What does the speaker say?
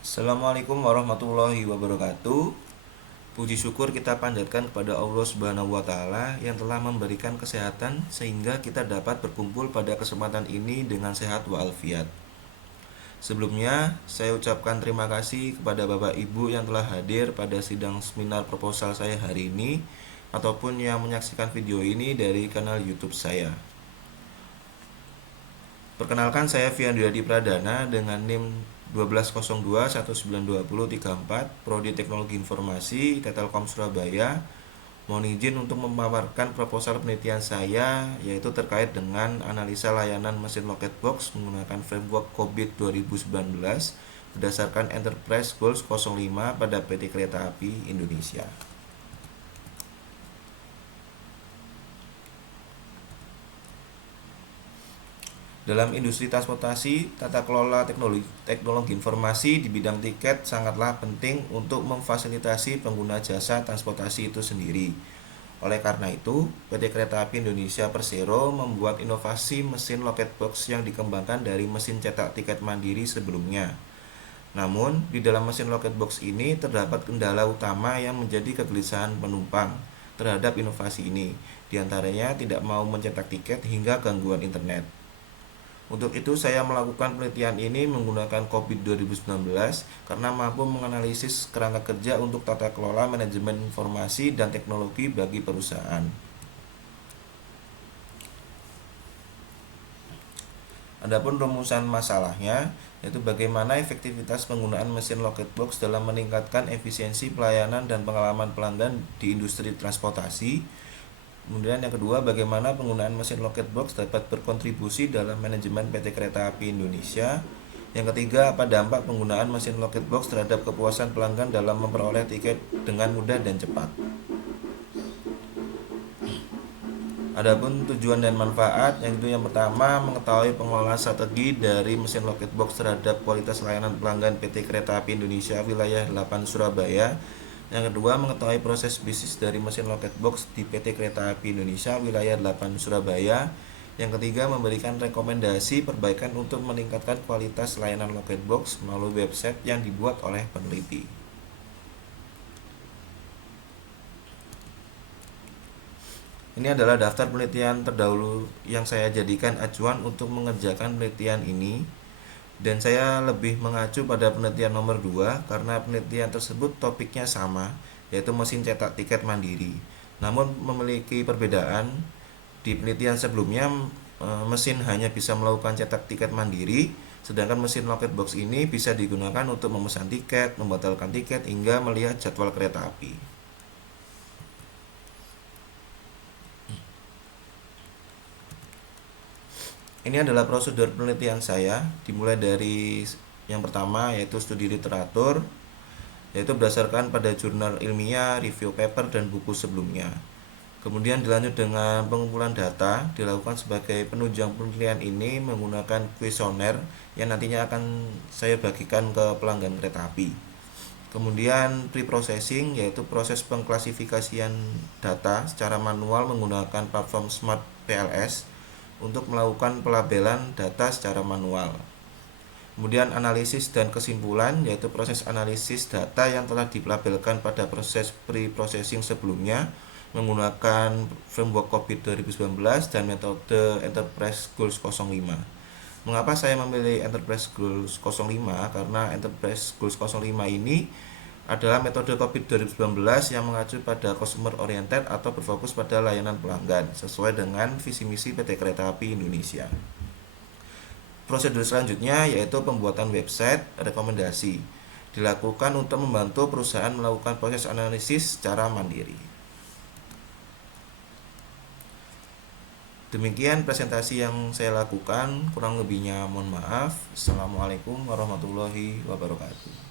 Assalamualaikum warahmatullahi wabarakatuh. Puji syukur kita panjatkan kepada Allah Subhanahu wa taala yang telah memberikan kesehatan sehingga kita dapat berkumpul pada kesempatan ini dengan sehat walafiat. Sebelumnya, saya ucapkan terima kasih kepada Bapak Ibu yang telah hadir pada sidang seminar proposal saya hari ini ataupun yang menyaksikan video ini dari kanal YouTube saya. Perkenalkan, saya Fiandu Hadi Pradana dengan NIM 1202192034, Prodi Teknologi Informasi, Telkom Surabaya. Mohon izin untuk memaparkan proposal penelitian saya, yaitu terkait dengan analisa layanan mesin loket box menggunakan framework COVID 2019 berdasarkan Enterprise Goals 05 pada PT Kereta Api Indonesia. Dalam industri transportasi, tata kelola teknologi informasi di bidang tiket sangatlah penting untuk memfasilitasi pengguna jasa transportasi itu sendiri. Oleh karena itu, PT Kereta Api Indonesia Persero membuat inovasi mesin loket box yang dikembangkan dari mesin cetak tiket mandiri sebelumnya. Namun, di dalam mesin loket box ini terdapat kendala utama yang menjadi kegelisahan penumpang terhadap inovasi ini. Di antaranya tidak mau mencetak tiket hingga gangguan internet. Untuk itu saya melakukan penelitian ini menggunakan COVID 2019 karena mampu menganalisis kerangka kerja untuk tata kelola manajemen informasi dan teknologi bagi perusahaan. Adapun rumusan masalahnya yaitu bagaimana efektivitas penggunaan mesin loket box dalam meningkatkan efisiensi pelayanan dan pengalaman pelanggan di industri transportasi. Kemudian yang kedua, bagaimana penggunaan mesin loket box dapat berkontribusi dalam manajemen PT Kereta Api Indonesia. Yang ketiga, apa dampak penggunaan mesin loket box terhadap kepuasan pelanggan dalam memperoleh tiket dengan mudah dan cepat. Adapun tujuan dan manfaat, yang pertama, mengetahui pengelolaan strategi dari mesin loket box terhadap kualitas layanan pelanggan PT Kereta Api Indonesia wilayah 8 Surabaya. Yang kedua, mengetahui proses bisnis dari mesin loket box di PT Kereta Api Indonesia wilayah 8 Surabaya. Yang ketiga, memberikan rekomendasi perbaikan untuk meningkatkan kualitas layanan loket box melalui website yang dibuat oleh peneliti. Ini adalah daftar penelitian terdahulu yang saya jadikan acuan untuk mengerjakan penelitian ini. Dan saya lebih mengacu pada penelitian nomor 2 karena penelitian tersebut topiknya sama, yaitu mesin cetak tiket mandiri. Namun memiliki perbedaan. Di penelitian sebelumnya mesin hanya bisa melakukan cetak tiket mandiri, sedangkan mesin loket box ini bisa digunakan untuk memesan tiket, membatalkan tiket, hingga melihat jadwal kereta api. Ini adalah prosedur penelitian saya, dimulai dari yang pertama yaitu studi literatur, yaitu berdasarkan pada jurnal ilmiah, review paper, dan buku sebelumnya. Kemudian dilanjut dengan pengumpulan data, dilakukan sebagai penunjang penelitian ini menggunakan kuesioner yang nantinya akan saya bagikan ke pelanggan kereta api. Kemudian pre-processing, yaitu proses pengklasifikasian data secara manual menggunakan platform Smart PLS untuk melakukan pelabelan data secara manual. Kemudian analisis dan kesimpulan, yaitu proses analisis data yang telah dilabelkan pada proses pre-processing sebelumnya menggunakan framework COVID 2019 dan metode Enterprise Goals 05. Mengapa saya memilih Enterprise Goals 05? Karena Enterprise Goals 05 ini adalah metode COVID 2019 yang mengacu pada customer oriented atau berfokus pada layanan pelanggan sesuai dengan visi misi PT Kereta Api Indonesia. Prosedur selanjutnya yaitu pembuatan website rekomendasi, dilakukan untuk membantu perusahaan melakukan proses analisis secara mandiri. Demikian presentasi yang saya lakukan, kurang lebihnya mohon maaf. Assalamualaikum warahmatullahi wabarakatuh.